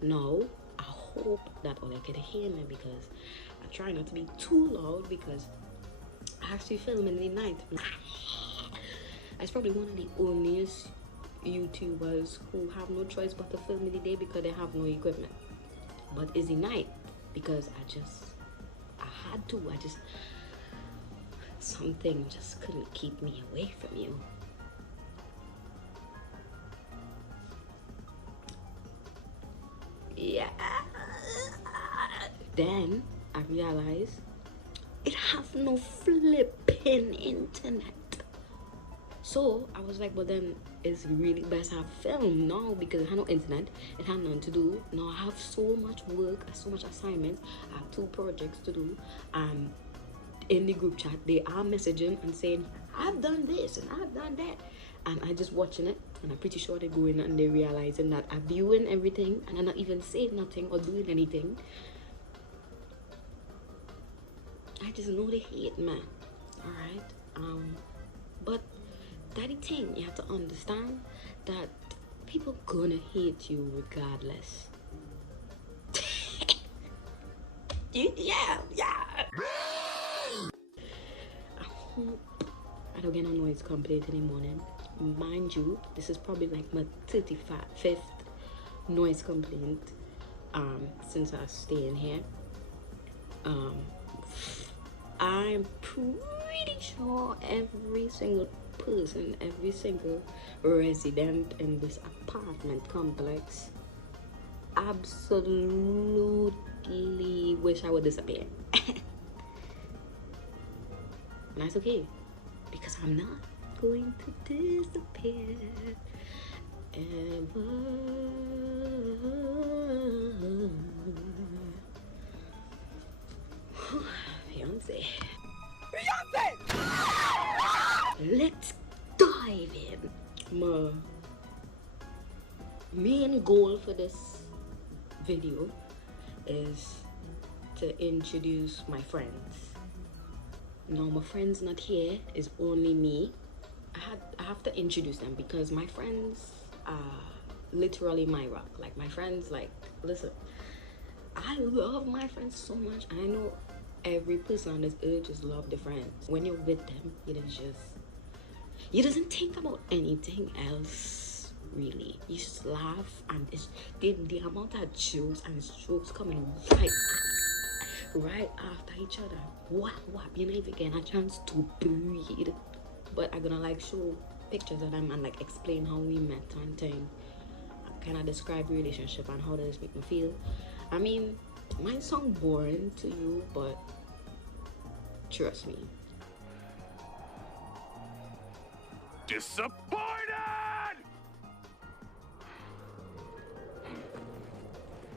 No, I hope that all I can hear me because I try not to be too loud because I actually film in the night. I was probably one of the onlyest YouTubers who have no choice but to film in the day because they have no equipment. But it's the night because I had to. Something just couldn't keep me away from you. Yeah. Then I realized it has no flipping internet. So I was like, well then it's really best I have film now because I had no internet, it had nothing to do. Now I have so much work, so much assignments, I have 2 projects to do, and in the group chat they are messaging and saying, I've done this and I've done that. And I just watching it and I'm pretty sure they go in and they realizing that I'm viewing everything and I'm not even saying nothing or doing anything. I just know they hate me. Alright? But that thing you have to understand that people gonna hate you regardless. Yeah. I hope I don't get no noise complaint in the morning. Mind you, this is probably like my 35th noise complaint since I stay in here. I'm pretty sure every single person, every single resident in this apartment complex absolutely wish I would disappear. And that's okay, because I'm not going to disappear ever. Beyonce. Let's dive in. My main goal for this video is to introduce my friends. Now my friends not here, is only me. I have to introduce them because my friends are literally my rock. Like my friends, like, listen, I love my friends so much. I know every person on this earth just love their friends. When you're with them, you doesn't think about anything else really. You just laugh, and it's the amount of jokes and strokes coming right after each other. Whap, you know, if you get a chance to breathe. But I'm gonna like show pictures of them and like explain how we met and thing. Kind of describe relationship and how does this make me feel. I mean, it might sound boring to you, but trust me. Disappointed!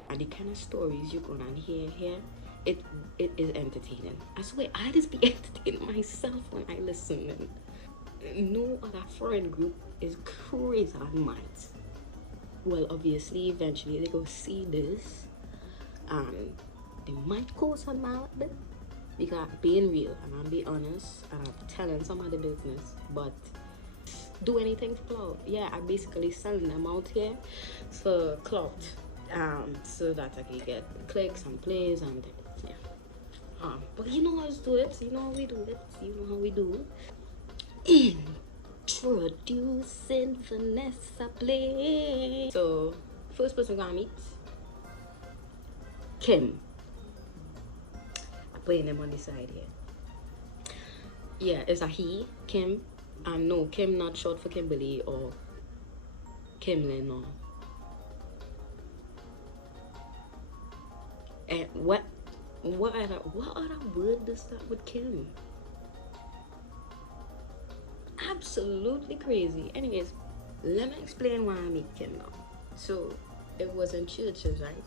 And the kind of stories you're gonna hear here, it is entertaining. I swear, I just be entertaining myself when I listen. And no other friend group is crazy than mine. Well, obviously, eventually they go see this, and they might cause some mad bit because I'm being real and I'm being honest and I'm telling some of the business, but do anything for clout. Yeah, I basically selling them out here for clout, so that I can get clicks and plays and yeah. But you know how to do it. You know how we do it. You know how we do. Introducing Vanessa Blake. So, first person we're gonna meet, Kim. I'm putting them on the side here. Yeah, it's a he, Kim. No, Kim not short for Kimberly or Kimlin or. And what other word does that with Kim? Absolutely crazy. Anyways, let me explain why I meet Kim now. So it wasn't churches, right?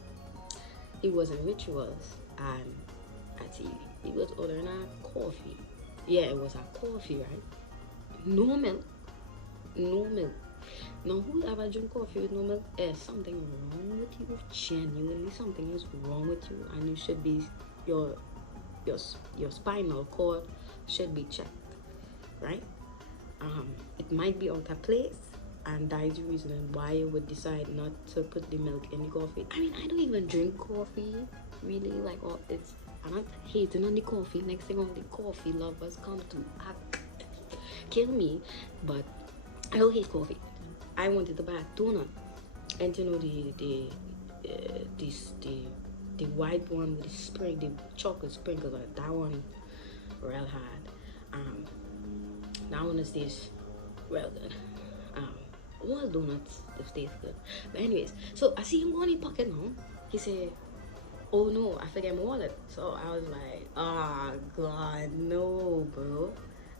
It wasn't rituals, and he was ordering a coffee. Yeah, it was a coffee, right? No milk. Now, whoever drink coffee with no milk, there's something wrong with you. Genuinely, something is wrong with you, and you should be your spinal cord should be checked, right? It might be out of place, and that is the reason why I would decide not to put the milk in the coffee. I mean, I don't even drink coffee, really. Like, oh, I'm not hating on the coffee. Next thing all the coffee lovers come to kill me, but I don't hate coffee. I wanted to buy a donut, and you know the white one with the chocolate sprinkles, like that one real hard. That one is this well good. All donuts they taste good. But anyways, so I see him going in his pocket now. He said, "Oh no, I forget my wallet." So I was like, "Ah, God, no, bro."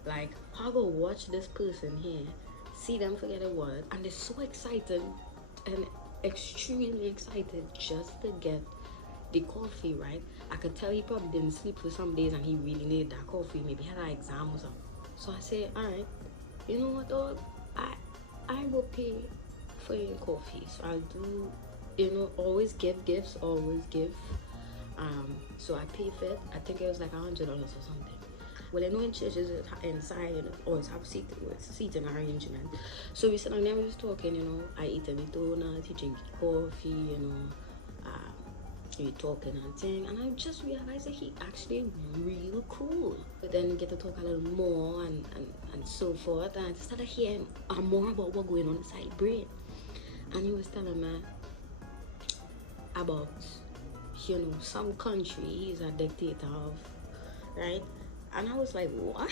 Like, I go watch this person here, see them forget a wallet, and they're so excited and extremely excited just to get the coffee, right? I could tell he probably didn't sleep for some days and he really needed that coffee. Maybe he had an exam or something. So I said, all right, you know what, dog? I will pay for your coffee. So I'll do, you know, always give gifts, always give. So I paid for it. I think it was like $100 or something. Well, I know in churches inside, you know, always have seating arrangement. So we sat down there, we was talking, you know, I eat any donuts, he drink coffee, you know, we talking and thing, and I just realized that he actually real cool. But then we get to talk a little more and so forth, and I started hearing more about what going on inside brain. And he was telling me about, you know, some country he's a dictator of, right? And I was like, what?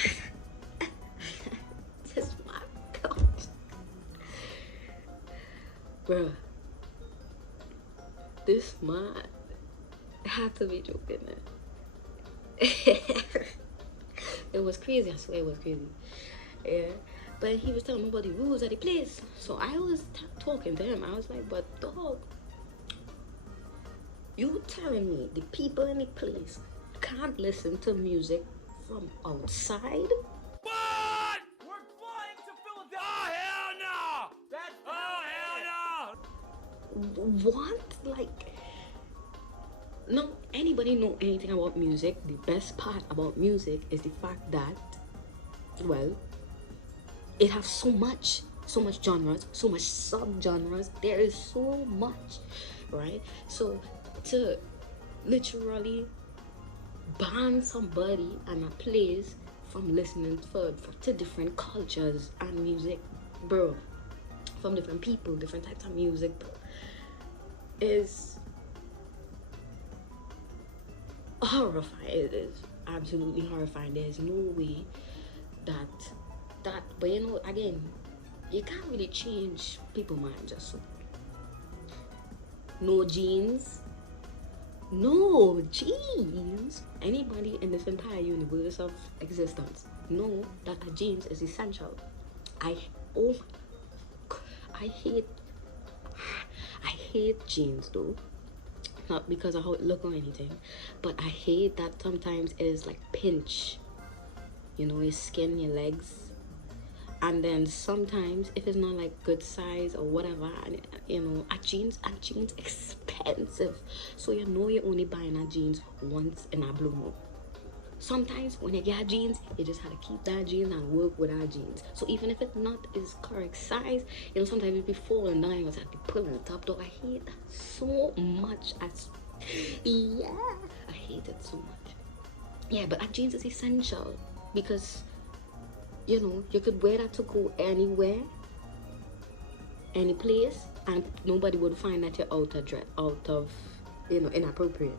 This my God. Bruh, this man had to be joking. It was crazy, I swear it was crazy. Yeah, but he was telling me about the rules of the place. So I was talking to him. I was like, but dog, you telling me the people in the place can't listen to music from outside? What? We're flying to Philadelphia. Oh, hell no! That's hell no! What? Like, no, anybody know anything about music? The best part about music is the fact that, well, it has so much genres, so much sub-genres. There is so much, right? So to literally ban somebody and a place from listening to different cultures and music, bro, from different people, different types of music, bro, is horrifying. It is absolutely horrifying. There's no way that but you know, again, you can't really change people's mind just so. No jeans. Anybody in this entire universe of existence know that a jeans is essential. I hate jeans though. Not because of how it look or anything, but I hate that sometimes it is like pinch, you know, your skin, your legs, and then sometimes if it's not like good size or whatever, and you know, a jeans expensive, so you know you're only buying a jeans once in a blue moon. Sometimes when you get jeans, you just have to keep that jeans and work with our jeans. So even if it's not is correct size, you know, sometimes it be falling down, you have to pull it up. Though I hate that so much. I hate it so much. Yeah, but a jeans is essential because, you know, you could wear that to go anywhere, any place, and nobody would find that you're out of, you know, inappropriate.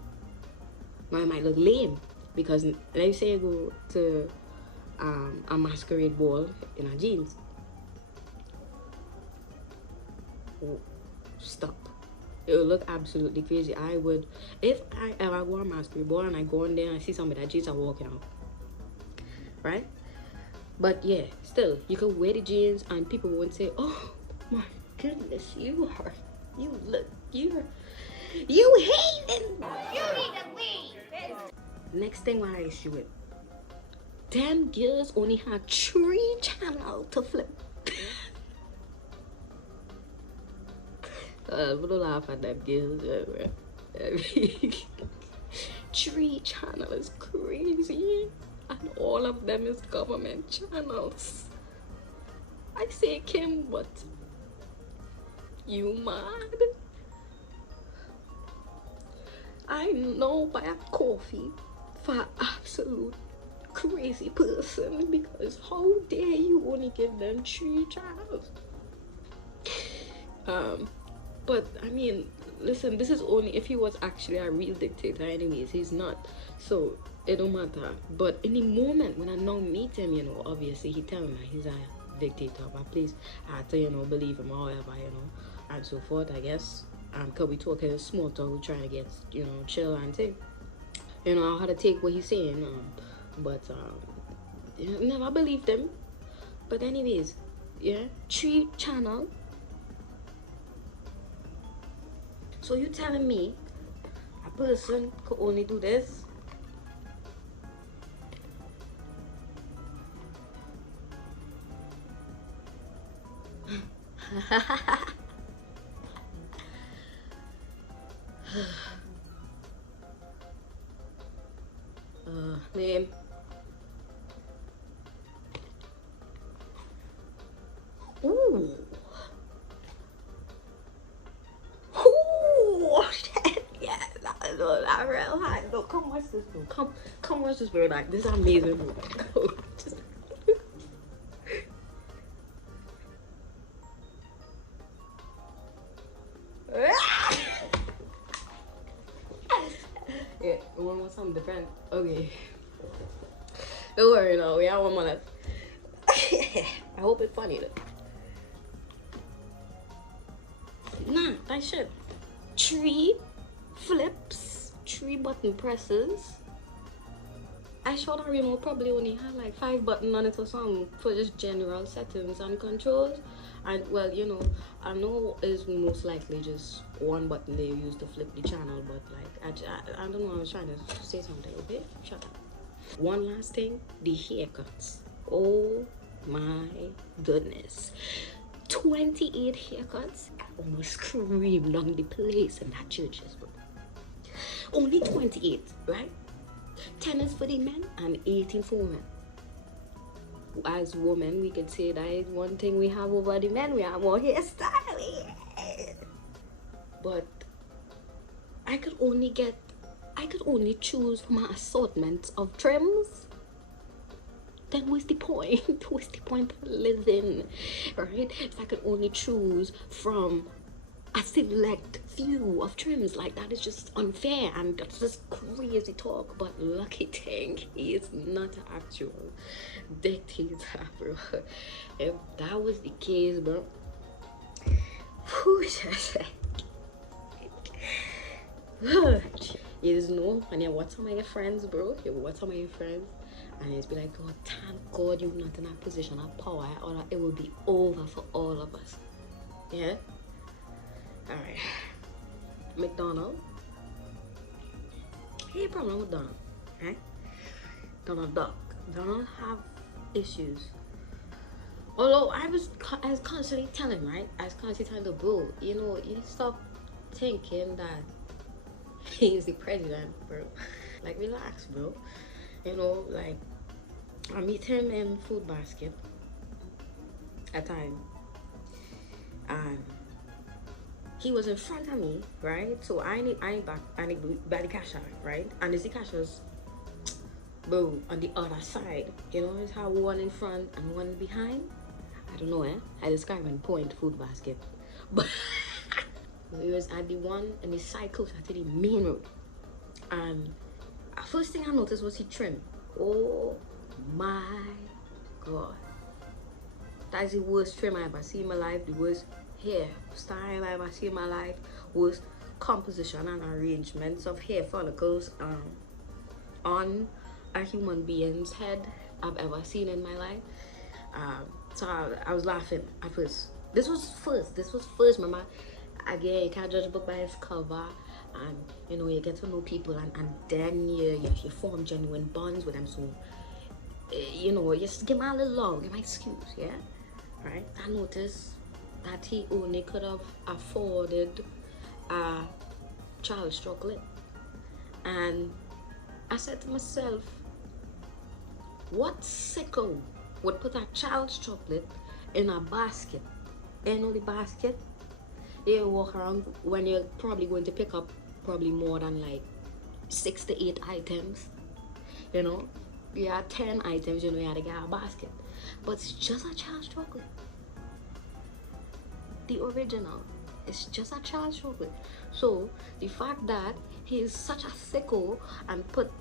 Now it might look lame. Because let's say you go to a masquerade ball in a jeans. Oh, stop. It would look absolutely crazy. I would, if I ever go to a masquerade ball and I go in there and I see somebody that jeans, I'm walking out. Right? But yeah, still, you could wear the jeans and people would say, oh my goodness, you hating. You need to leave. Next thing when I issue it, damn girls only had 3 channels to flip. We don't laugh at them girls, bro. 3 channels is crazy, and all of them is government channels. I say Kim, but You mad? I know buy a coffee for an absolute crazy person, because how dare you only give them 3 channels? But I mean, listen, this is only if he was actually a real dictator. Anyways, he's not, so it don't matter. But in the moment when I now meet him, you know, obviously he tell me he's a dictator, but please I have to, you know, believe him or whatever, you know, and so forth, I guess. Cause we talking small talk, we trying to get, you know, chill and thing. You know, how to take what he's saying, but never believed him. But anyways, yeah, 3 channel. So you telling me a person could only do this? Man. Ooh. Ooh. Yeah, not real high. No, come watch this, bro. Come watch this, bro. Like, this is amazing, bro. Just... Yeah, you want something different? Okay. Don't worry, no. We have 1 more left. I hope it's funny though. Nah, that shit. 3 flips, 3 button presses. I thought our remote probably only had like 5 buttons on it or something for just general settings and controls. And well, you know, I know it's most likely just 1 button they use to flip the channel, but like I don't know, I was trying to say something. Okay, shut up. One last thing, the haircuts. Oh my goodness, 28 haircuts. I almost screamed on the place in that churches, bro. Only 28, right? 10 is for the men and 18 for women. As women, we could say that one thing we have over the men, we have more hairstyle. But I could only choose from my assortment of trims. Then what's the point? What's the point of living, right? If I could only choose from a select few of trims, like that is just unfair and that's just crazy talk. But lucky thing, he is not an actual dictator, bro. If that was the case, bro, you just know when you watch some of your friends, bro, you watch some of your friends and it's be like, oh, thank God you're not in a position of power, or it will be over for all of us. Yeah. All right. McDonald. Hey, problem with Donald, right? Donald Duck. Donald have issues. Although I was constantly telling, right? I was constantly telling the bro, you know, you stop thinking that he's the president, bro. Like, relax, bro. You know, like, I meet him in Food Basket at time, and he was in front of me, right? So I need back, I need by the cashier, right? And the cashiers, bro, on the other side. You know, it's how one in front and one behind. I don't know, I describe in point Food Basket, but it was at the one and the side closer to the main road. And first thing I noticed was he trim. Oh my God, that is the worst trim I ever seen in my life. The worst hairstyle I ever seen in my life. Worst composition and arrangements of hair follicles on a human being's head I've ever seen in my life. So I was laughing at first. This was first, mama. Again, you can't judge a book by its cover, and you know, you get to know people, and then you form genuine bonds with them. So you know, just give my little love, give my excuse, yeah, right? I noticed that he only could have afforded a Charles chocolate, and I said to myself, what sicko would put a Charles chocolate in a basket? You know the basket? You walk around when you're probably going to pick up probably more than like 6 to 8 items. You know, you had 10 items, you know, you had to get a basket. But it's just a Charles chocolate. The original. It's just a Charles chocolate. So the fact that he is such a sicko and put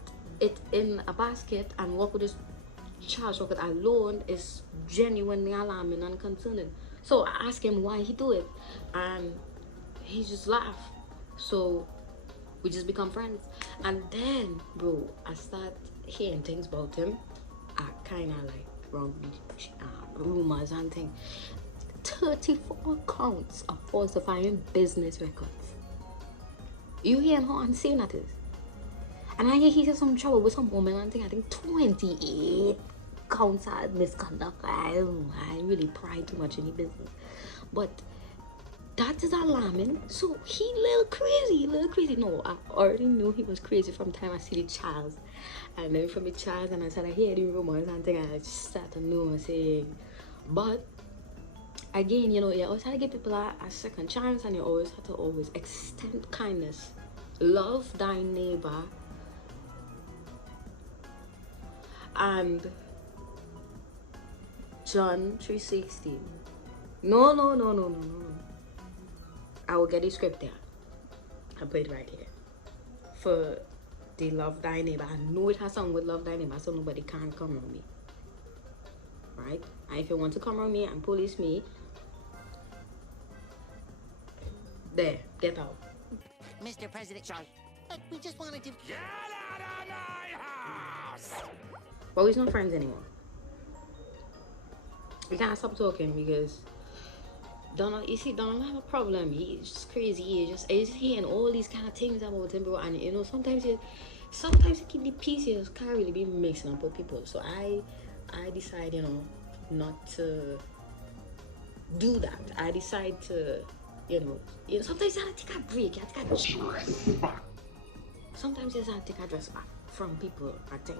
it in a basket and walk with his Charles chocolate alone is genuinely alarming and concerning. So I asked him why he do it, and he just laughed. So we just become friends. And then, bro, I start hearing things about him. I kind of like wrong rumors and things. 34 counts of falsifying business records. You hear how insane that is? And I hear he has some trouble with some woman and thing. I think 28 counts of misconduct. I really pry too much in the business. But that is alarming. So he little crazy. No, I already knew he was crazy from the time I see the Charles. And then from the Charles, and I said I hear the rumors and thing, and I just start to know and say, but again, you know, you always have to give people a second chance, and you always have to always extend kindness. Love thy neighbor. And John 3:16. No. I will get the script there. I'll put it right here. For the love thy neighbor. I know it has something with love thy neighbor, so nobody can come around me. Right? And if you want to come around me and police me, there, get out. Mr. President, sorry. We just wanted to... Get out of my house! But we're not friends anymore. We can't stop talking because Donald, you see, Donald have a problem. He's just crazy. He's just hearing all these kind of things about him, bro. And you know, sometimes you keep the peace. You just can't really be mixing up with people. So I decide, you know, not to do that. I decide to, you know, sometimes you have to take a break. You have to take a dress back. Sometimes you have to take a dress back from people. I think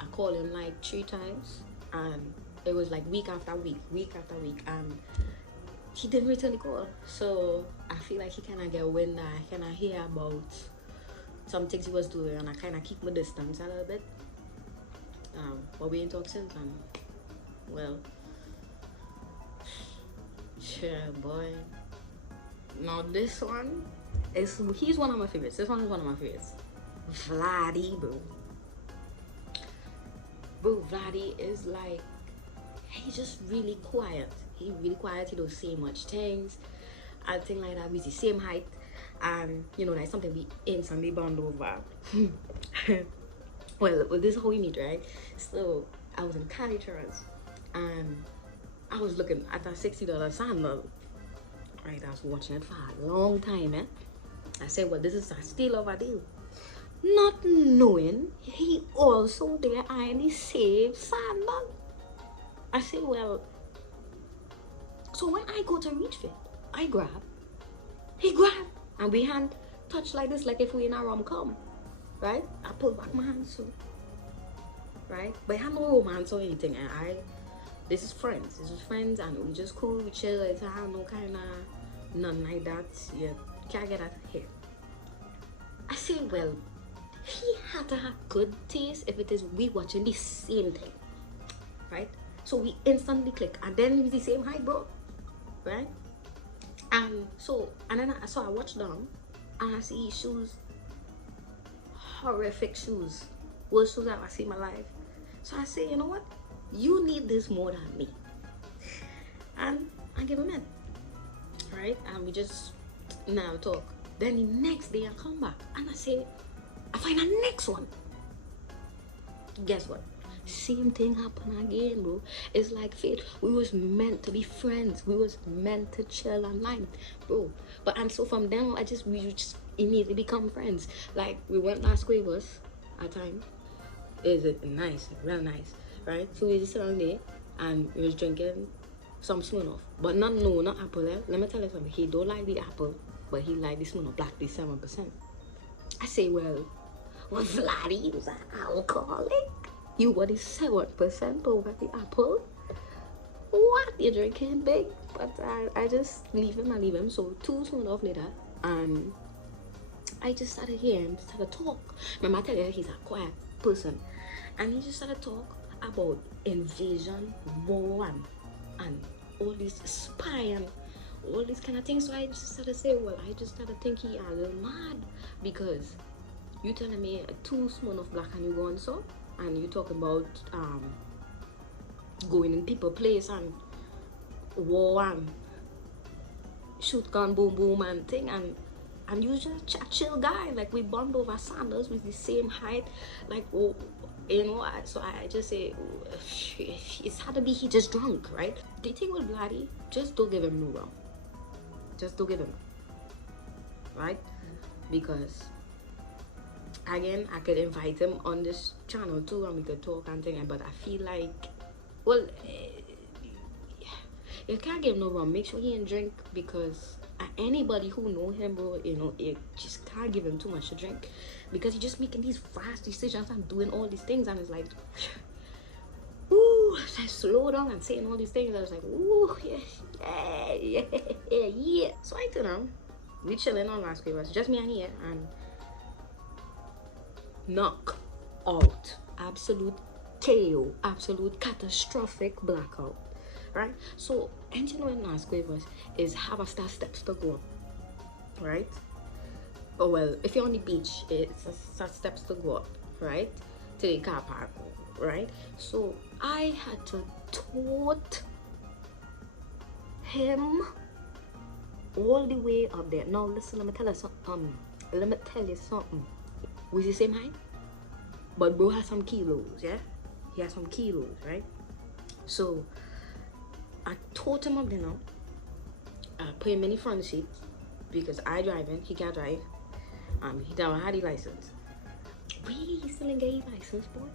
I called him like 3 times, and it was like week after week, and he didn't return the call. So I feel like he kind of get wind. I kind of hear about some things he was doing, and I kind of keep my distance a little bit. But we ain't talked since, and well, sure, boy. Now this one he's one of my favorites. This one is one of my favorites. Vladdy, bro. Vladdy is like, he's just really quiet. He really quiet. He don't say much things. I think like that. We the same height, and you know that's something we instantly bond over. well, this is how we meet, right? So I was in Cali Terrace, and I was looking at a $60 sandal. Right, I was watching it for a long time, eh? I said, well, this is a steal of a deal. Not knowing he also there eyeing the same sandal. I said, well, so when I go to reach for it, I grab, he grab, and we hand touch like this, like if we in a rom-com, right? I pull back my hand so, right? But I have no romance or anything, and this is friends, and we just cool, we chill, it's no kind of, none like that, you can't get that here. I say, well, he had to have good taste if it is we watching the same thing, right? So we instantly click, and then it's the same height, bro, right? And then I watched down, and I see his shoes, horrific shoes, worst shoes I've ever seen in my life. So I say, you know what? You need this more than me, and I give him in, right? And we just now talk. Then the next day I come back and I say, I find a next one. Guess what? Same thing happen again, bro. It's like fate. We was meant to be friends. We was meant to chill online, bro. And so from then on, we just immediately become friends. Like we went last Quavers at time. Is it nice, real nice, right? So we just sit on there and we was drinking some Smirnoff, but not apple. Let me tell you something. He don't like the apple, but he like the Smirnoff Black, the 7%. I say, well, Vladdy was an alcoholic. You were the 7% over the apple. what? You're drinking big? But I just leave him. So 2 months later, and I just started hearing him start to talk. Remember, I tell you, he's a quiet person. And he just started to talk about invasion, war, and all this spy and all these kind of things. So I just started to say, well, I just started thinking he a little mad, because you telling me 2 months of black and you going so, and you talking about going in people place and war and shoot gun boom boom and thing, and you just a chill guy, like we bond over sandals with the same height, like, oh, you know. So I just say, it's hard to be, he just drunk, right? The thing with Bloody, just don't give him no rum, just don't give him, right? Because again, I could invite him on this channel too and we could talk and thing, but I feel like, well, you can't give him no rum. Make sure he ain't drink, because anybody who know him, bro, you know, it just can't give him too much to drink, because he's just making these fast decisions and doing all these things, and it's like, ooh, I slow down and saying all these things. I was like, ooh, yeah. So I don't know, we chilling on last week, it was just me and here, and knock out, absolute KO, absolute catastrophic blackout, right? So anything in last quavers is have a steps to go, right? Oh well, if you're on the beach, it's a steps to go up, right, to the car park, right? So I had to tote him all the way up there. Now listen, let me tell you something. We the same height, but bro has some kilos, yeah? He has some kilos, right? So I taught him up there now. I put him in the front seat, because I driving, he can't drive. He never had a license. He still ain't get a license, boy.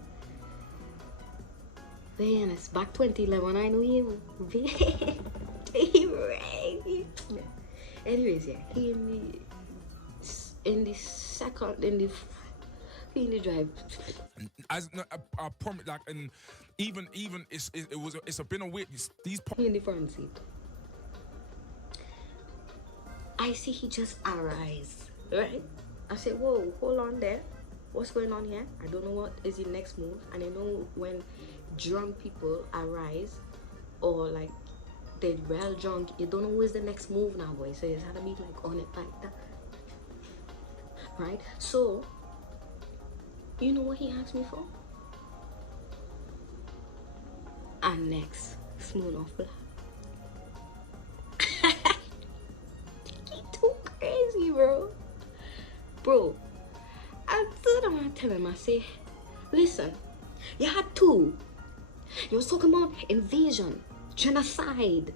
Then it's back 2011, I know him. Anyways, yeah, he in the drive. As I promise, like, and even it's been a weird. These In the front seat, I see he just arise, right? I say, whoa, hold on there. What's going on here? I don't know what is the next move. And I know when drunk people arise, or like they're well drunk, you don't know what's the next move now, boy. So you just have to be like on it like that, right? So you know what he asked me for? And next, smooth off black. He too crazy, bro. I thought I'm gonna tell him, I say, listen, you had two. You was talking about invasion, genocide.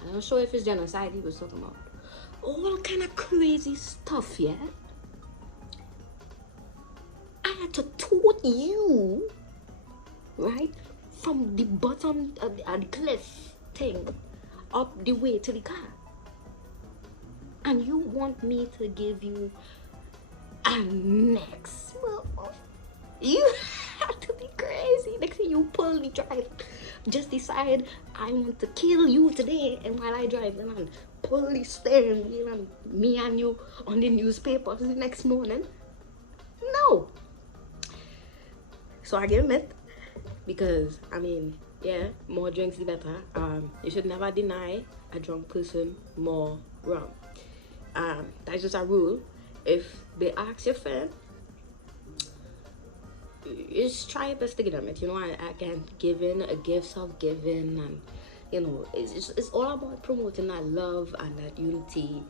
I'm not sure if it's genocide he was talking about. All kind of crazy stuff, yeah? I had to tote you, right, from the bottom of the cliff thing up the way to the car. And you want me to give you a next? Well, you have to be crazy. Next thing you pull the drive, just decide I want to kill you today, and while I drive, and pull the steering wheel, and me and you on the newspapers the next morning. No. So I give him it, because I mean, yeah, more drinks the better. You should never deny a drunk person more rum. That's just a rule. If they ask your friend, just try your best to give them it. You know, again, giving, a gift of giving, and you know, it's all about promoting that love and that unity.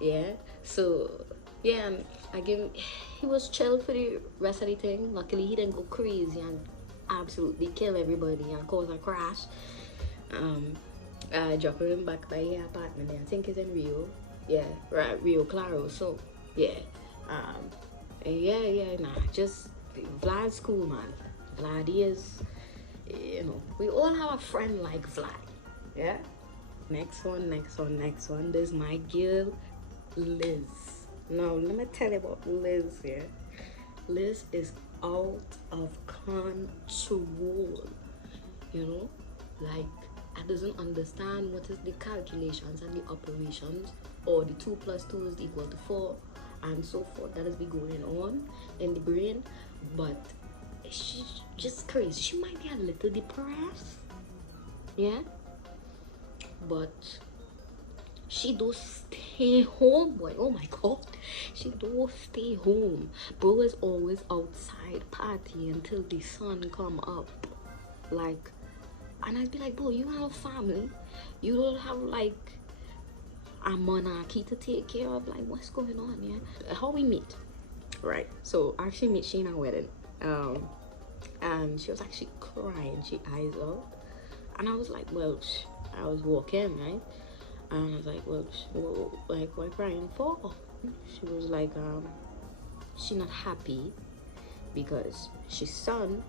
Yeah. So yeah, and I give him, he was chill for the rest of the thing. Luckily he didn't go crazy and absolutely kill everybody and cause a crash. Drop him back by the apartment there. I think it's in Rio. Yeah, right, Rio Claro. So yeah, nah, just Vlad's cool, man. Vlad is, you know, we all have a friend like Vlad. Yeah. Next one. This is my girl Liz. Now let me tell you about Liz here. Liz is out of control. You know, like I doesn't understand what is the calculations and the operations, or the 2 plus 2 is equal to 4, and so forth that is be going on in the brain. But she's just crazy. She might be a little depressed, yeah, but she do stay home, boy. Oh my god, she do stay home. Bro is always outside partying until the sun come up, like. And I'd be like, bro, you have a family, you don't have like a monarchy to take care of. Like, what's going on? Yeah, how we meet, right? So I actually met she in our wedding, and she was actually crying, she eyes out, and I was like, well, I was walking, right, and I was like, well, like, what crying for? She was like, she not happy because she's son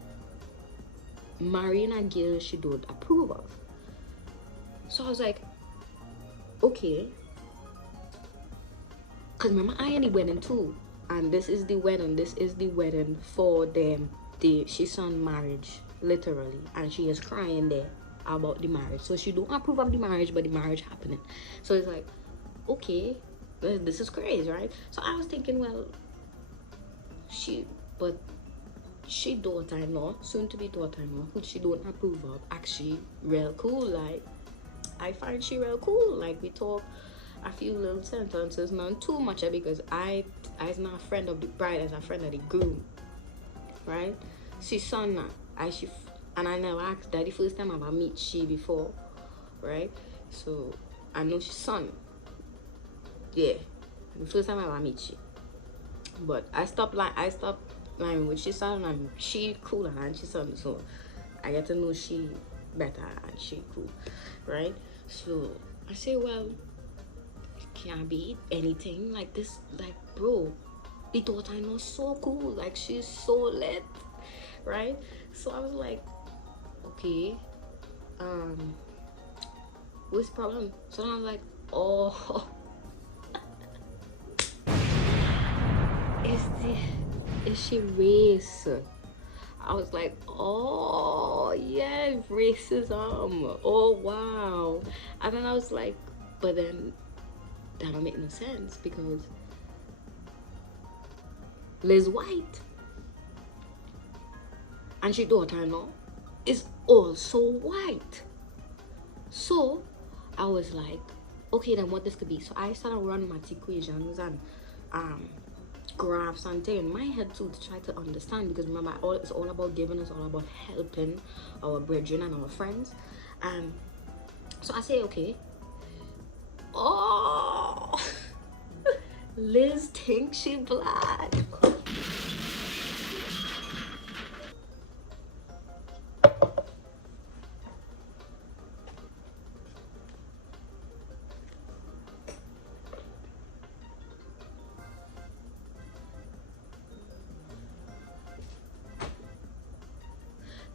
marrying a girl she don't approve of. So I was like, okay, because remember I ain't the wedding too, and this is the wedding for them, she's son marriage, literally, and she is crying there about the marriage. So she don't approve of the marriage, but the marriage happening. So it's like, okay, this is crazy, right? So I was thinking, well, she daughter-in-law, soon to be daughter-in-law, who she don't approve of, actually real cool. Like, I find she real cool. Like, we talk a few little sentences, not too much, because I is not a friend of the bride, as a friend of the groom, right? She's son now, and I never asked that the first time I ever meet she before, right? So I know she's son, yeah, the first time I ever meet she. But I stopped lying with she son, and she cooler and she son, so I get to know she better and she cool, right? So I say, well, it can't be anything like this. Like, bro, the daughter-in-law so cool, like she's so lit, right? So I was like, okay, what's the problem? So I was like, oh, is she race? I was like, oh yeah, racism, oh wow. And then I was like, but then that don't make no sense, because Liz White and she daughter-in-law is also white. So I was like, okay, then what this could be. So I started running math equations and graphs and things in my head too, to try to understand, because remember, it's all about giving, it's all about helping our brethren and our friends. And so I say, okay, oh, Liz thinks she black.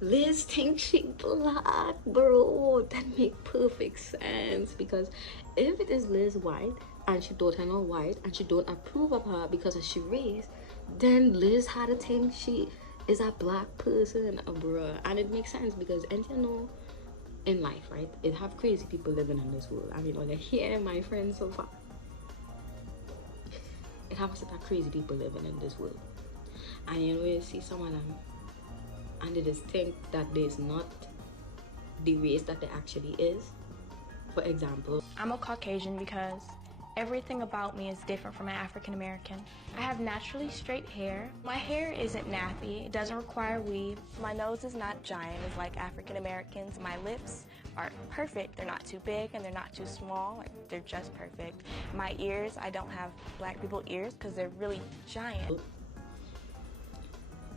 Liz thinks she black, bro. That make perfect sense, because if it is Liz White and she daughter-in-law white and she don't approve of her because of she race, then Liz had to think she is a black person, bro. And it makes sense, because, and you know, in life, right, it have crazy people living in this world. I mean, when I hear my friends so far, it have such crazy people living in this world. And you know, you see someone and they just think that there's not the race that there actually is. For example, I'm a Caucasian because everything about me is different from an African American. I have naturally straight hair. My hair isn't nappy, it doesn't require weave. My nose is not giant as like African Americans. My lips are perfect. They're not too big and they're not too small. Like, they're just perfect. My ears, I don't have black people ears because they're really giant.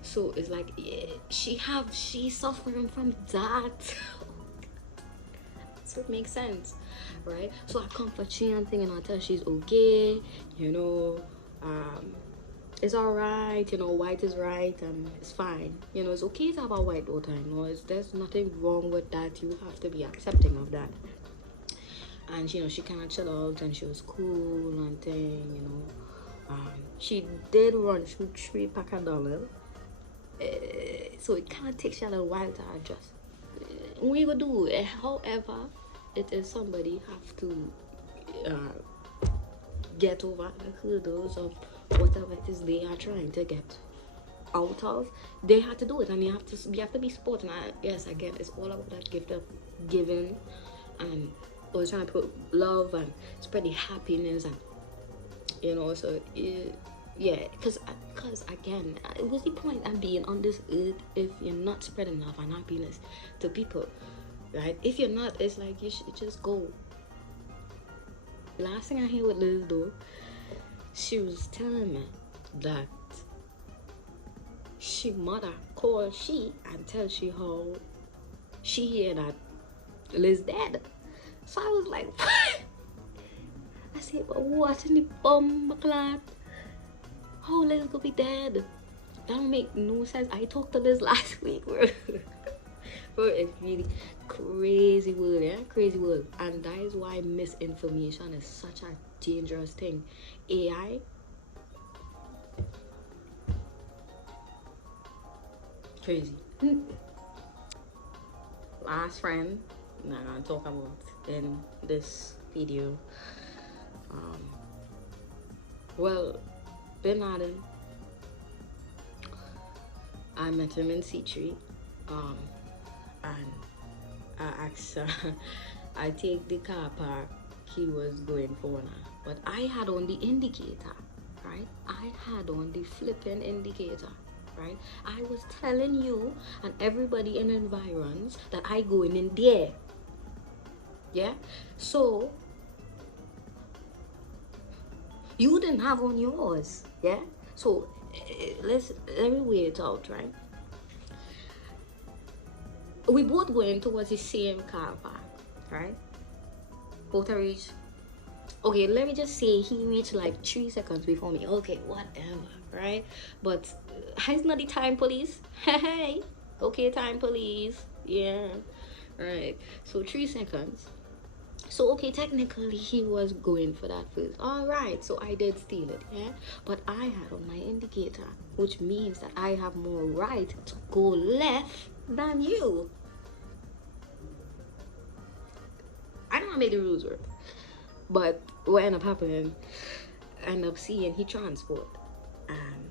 so it's like, yeah, she's suffering from that. So it makes sense, right? So I comfort she and thing, and I tell her she's okay, you know, it's all right, you know, white is right and it's fine, you know, it's okay to have a white daughter, you know, there's nothing wrong with that. You have to be accepting of that. And you know, she kind of chill out and she was cool and thing, you know. She did run through 3 pack of dollars, so it kind of takes you a little while to adjust. we will do it. However, it is somebody have to get over the hurdles of whatever it is they are trying to get out of. They have to do it, and you have to be supporting. Yes, again, it's all about that gift of giving, and always trying to put love and spread the happiness, and so yeah, because again, what's the point of being on this earth if you're not spreading love and happiness to people, right? If you're not, it's like you should just go. Last thing I hear with Liz though, she was telling me that she mother called she and tell she how she hear that Liz dead. So I was like, what? I said, but what in the bum clot? How Liz gonna be dead? That don't make no sense. I talked to Liz last week, bro. Bro, it's really crazy word, yeah? Crazy word. And that is why misinformation is such a dangerous thing. AI, crazy. Last friend I'm gonna talk about in this video. Well, Bin Laden, I met him in C3, and I asked, I take the car park he was going for now, but I had on the indicator, right? I had on the flipping indicator, right? I was telling you and everybody in environs that I going in there, yeah? So you didn't have on yours, yeah? So let me weigh it out, right? We both going towards the same car park, right? Both are reached. Okay, let me just say he reached like 3 seconds before me. Okay, whatever, right? But he's not the time police. Hey, okay, time police. Yeah, right. So 3 seconds. So okay, technically he was going for that first. All right, so I did steal it, yeah. But I had on my indicator, which means that I have more right to go left than you. I don't make the rules work, but what ended up happening, I ended up seeing he transport, and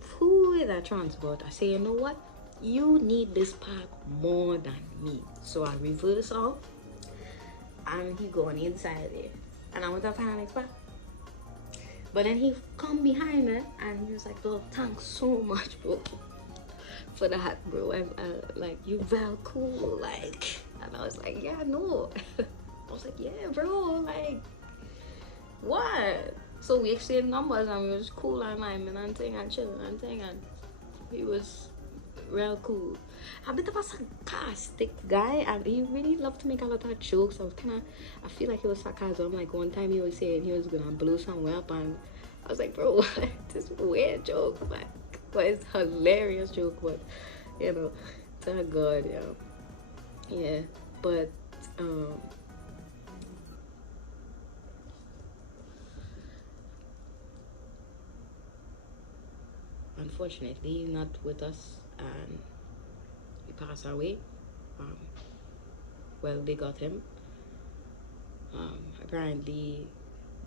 who is that transport? I say, you know what? You need this park more than me. So I reverse off, and he go on the inside there, and I went to find an next spot. But then he come behind me, and he was like, "Oh, thanks so much, bro, for that, bro. I'm like, you very cool, like." And I was like, "Yeah, no." I was like, "Yeah, bro, like, what?" So we exchanged numbers, and we was cool and miming and thing and chilling and thing, and he was real cool. A bit of a sarcastic guy, and he really loved to make a lot of jokes. I feel like he was sarcasm. Like one time he was saying he was gonna blow somewhere up, and I was like, bro, this weird joke, like, but it's hilarious joke, but thank God, yeah, but unfortunately he's not with us, and he passed away. Well, they got him. Apparently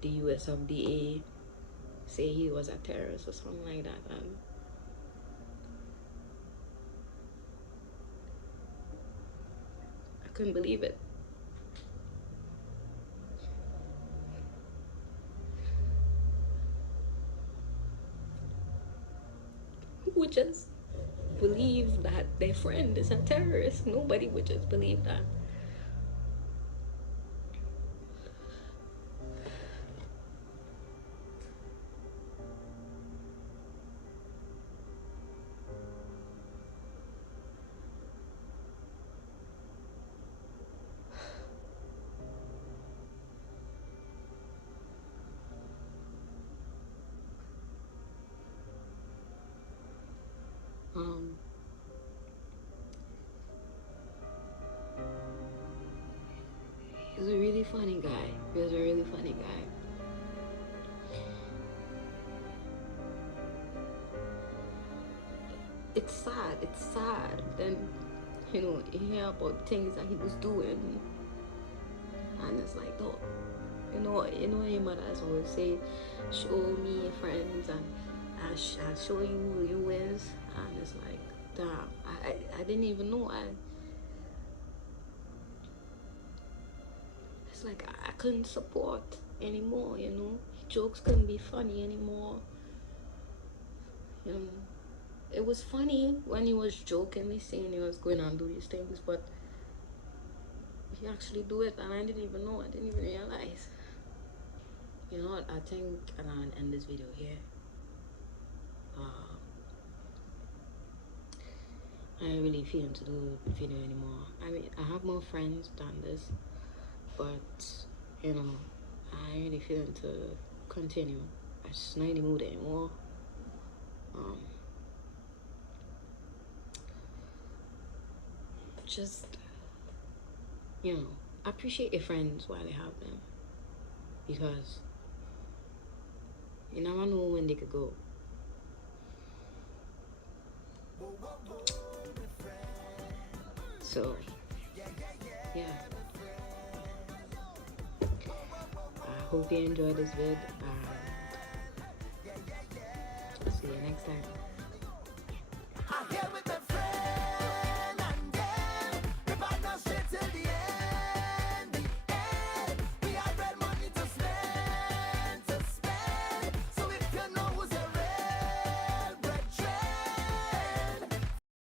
the US of the A say he was a terrorist or something like that, and I couldn't believe it. Who would just believe that their friend is a terrorist? Nobody would just believe that. it's sad. It's sad. Then, you know, you hear about things that he was doing, and it's like, oh, you know, your mothers always say, show me your friends, and I'll show you who you is, and it's like, damn, I didn't even know. It's like I couldn't support anymore, you know. Jokes couldn't be funny anymore. You know, it was funny when he was jokingly saying he was going and do these things, but he actually do it, and I didn't even know. I didn't even realize. You know what? I think I'm gonna end this video here. I ain't really feeling to do the video anymore. I mean, I have more friends than this, but you know, I ain't really feeling to continue. I just not in the mood anymore. Just, you know, appreciate your friends while you have them, because you never know when they could go. So yeah, I hope you enjoyed this vid, and see you next time.